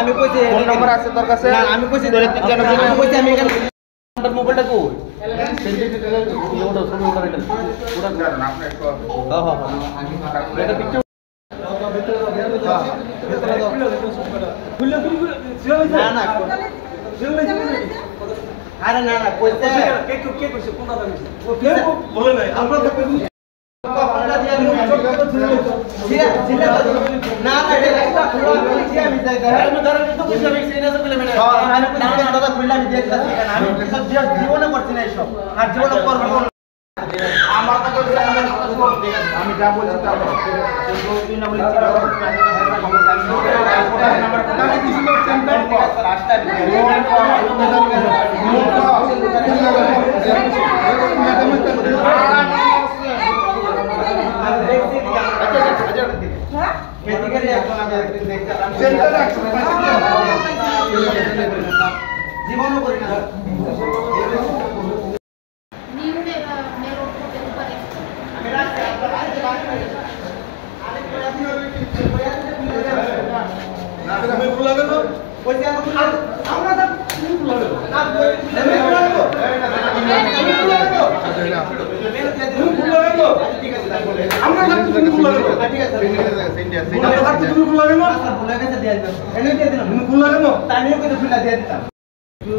আমি কইছি phone number আছে তোর কাছে না আমি কইছি ধরে 3 জন আমি কইছি আমি এখানে আমার মোবাইলটা কই সেন্টিমিটার ওটা ছবি ওটা এটা পুরো না আপনি একটু হ্যাঁ এটা পিকচার খুলে না না আরে না না কইতে কে কইছে কোনটা কইছে ও বলে নাই আমরা তো আমরা দিয়া জিলা না না এটা একটা খোলা কইছি আমি যাই আমি ধরে তো কইছি আমি সিরিয়াস বলে মানে আমি না দাদা খুললা আমি দিয়ে দিলাম আমি সব জীবনে করছি না সব আর জীবনে করব আমার তো কইছি আমি যা বলছি তা করো তুই না বলি নাম্বার আমি কিছু করছেন তো রাস্তা জীবন করি না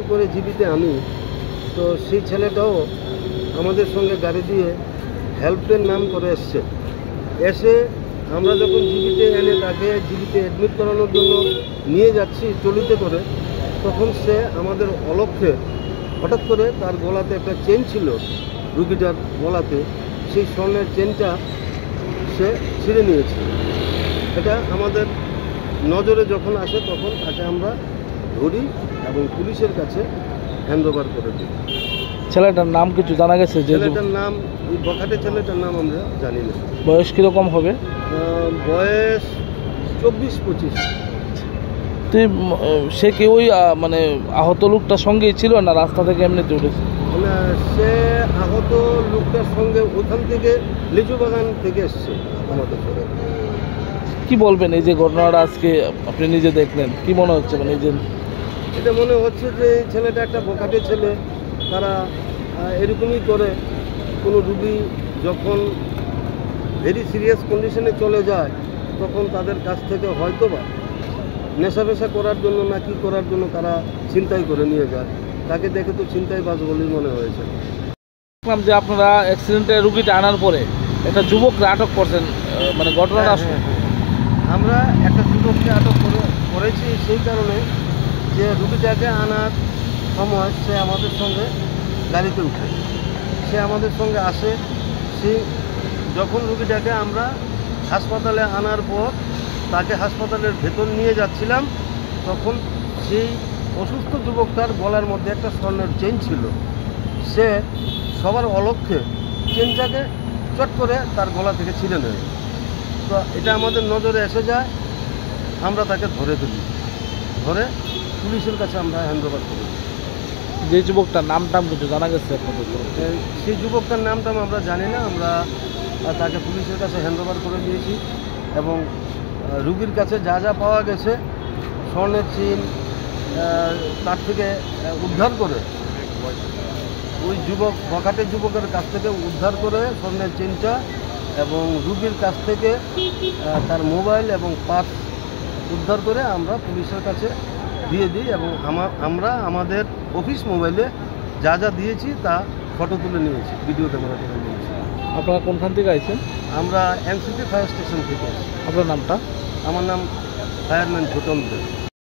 করে জীবিতে আনি তো সেই ছেলেটাও আমাদের সঙ্গে গাড়ি দিয়ে হেল্পের নাম করে এসে আমরা যখন জীবিতে এনে তাকে জীবিতে অ্যাডমিট করানোর জন্য নিয়ে যাচ্ছি ট্রলিতে করে, তখন সে আমাদের অলক্ষ্যে হঠাৎ করে তার গলাতে একটা চেন ছিল, রুগীটার গলাতে সেই স্বর্ণের চেনটা সে ছিঁড়ে নিয়েছে। এটা আমাদের নজরে যখন আসে তখন তাকে আমরা ধরি এবং পুলিশের কাছে হ্যান্ড ওভার করে দিই। ছেলেটার নাম কিছু জানা গেছে? ছেলেটার নাম, এই বখাটে ছেলেটার নাম আমরা জানি না। বয়স কীরকম হবে? বয়স 24-25। তুই সে কি ওই মানে আহত লোকটার সঙ্গেই ছিল না রাস্তা থেকে এমনিতে উঠেছে? না, সে আহত লোকটার সঙ্গে ওখান থেকে লিচু বাগান থেকে এসছে আমাদের সঙ্গে। কি বলবেন এই যে ঘটনাটা আজকে আপনি নিজে দেখলেন, কি মনে হচ্ছে? মানে এই যে এটা মনে হচ্ছে যে এই ছেলেটা একটা বোকাটে ছেলে। তারা এরকমই করে কোনো রুগী যখন ভেরি সিরিয়াস কন্ডিশনে চলে যায় তখন তাদের কাছ থেকে হয়তো বা নেশা ফেশা করার জন্য না কি করার জন্য তারা ছিনতাই করে নিয়ে যায়। তাকে দেখে তো ছিনতাইবাজ বলেই মনে হয়েছে। দেখলাম যে আপনারা অ্যাক্সিডেন্টে রুগীটা আনার পরে একটা যুবককে আটক করছেন, মানে ঘটনাটা আমরা একটা যুবককে আটক করেছি সেই কারণে যে রুগীটাকে আনার সময় সে আমাদের সঙ্গে গাড়িতে উঠে, সে আমাদের সঙ্গে আসে। সে যখন রুগীটাকে আমরা হাসপাতালে আনার পর তাকে হাসপাতালের ভেতর নিয়ে যাচ্ছিলাম, তখন সেই অসুস্থ যুবকটার গলার মধ্যে একটা স্বর্ণের চেন ছিল। সে সবার অলক্ষ্যে চেনটাকে চট করে তার গলা থেকে ছিঁড়ে নেয়। তো এটা আমাদের নজরে এসে যায়, আমরা তাকে ধরে তুলি, ধরে পুলিশের কাছে আমরা হ্যান্ড ওভার করি। যে যুবকটার নামটাম কিছু জানা গেছে? সেই যুবকটার নামটাম আমরা জানি না। আমরা তাকে পুলিশের কাছে হ্যান্ড ওভার করে দিয়েছি এবং রুগীর কাছে যা যা পাওয়া গেছে স্বর্ণের চেন তার থেকে উদ্ধার করে, ওই যুবক বখাটে যুবকের কাছ থেকে উদ্ধার করে স্বর্ণের চেনটা এবং রুগীর কাছ থেকে তার মোবাইল এবং পার্স উদ্ধার করে আমরা পুলিশের কাছে দিয়ে দিই এবং আমরা আমাদের অফিস মোবাইলে যা যা দিয়েছি তা ফটো তুলে নিয়েছি, ভিডিও ক্যামেরা তুলে নিয়েছি। আপনারা কোনখান থেকে আইছেন? আমরা এনসিপি ফায়ার স্টেশন থেকে। আপনার নামটা? আমার নাম ফায়ারম্যান ছোটন দে।